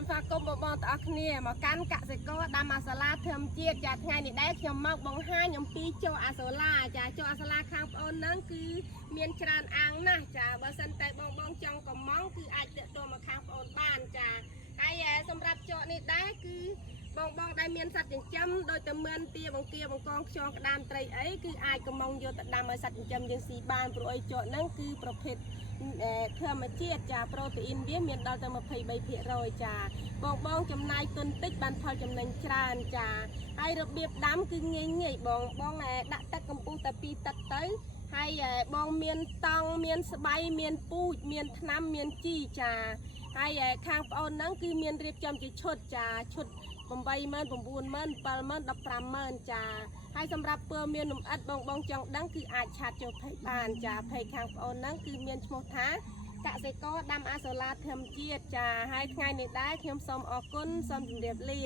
มฟ้ากบបងតអគ្នាមកកាន់កសិករដាំអាសាឡាធម្មជាតិចាថ្ងៃនេះដែរខ្ញុំមកបង្ហាញអំពីចូលអាសាឡាចាចូលអាសាឡាខាងប្អូនហ្នឹងគឺមានច្រើនអាងណាស់ចាបើសិនតែបងចង់កំងគឺអាចទាក់ទងមកខាងប្អូនបានចាហើយសម្រាប់ចូលនេះដែរគឺបងដែលមានសត្វចិញ្ចឹមដូចតែមានទាបង្គាបង្កងខ្យងក្តាមត្រីអីគឺអាចកំងយកទៅដាំឲ្យសត្វចិញ្ចឹមយើងស៊ីបានព្រោះអីចូលហ្នឹងគឺប្រភេទធម្មជាតិចាប្រូតេអ៊ីនវាមានដល់ទៅ23%ចាបងចំណាយទុនតិចបានផលចំណេញច្រើនចាហើយរបៀបដាំគឺងាយបងដាក់ទឹកកម្ពស់តែ2ទឹកទៅហើយបងមានតង់មានស្បៃមានពូជមានថ្នាំមានជីចាហើយខាងប្អូនហ្នឹងគឺមានរៀបចំជាឈុតចាឈុត80000 90000 70000 150,000ចាហើយសម្រាប់ពើមានលំអិតបងចង់ដឹងគឺអាចឆាតចូលពេកបានចាពេកខាងប្អូនហ្នឹងគឺមានឈ្មោះថាកសិករដាំអាសូឡាធម្មជាតិចាហើយថ្ងៃនេះដែរខ្ញុំសូមអរគុណសូមជម្រាបលា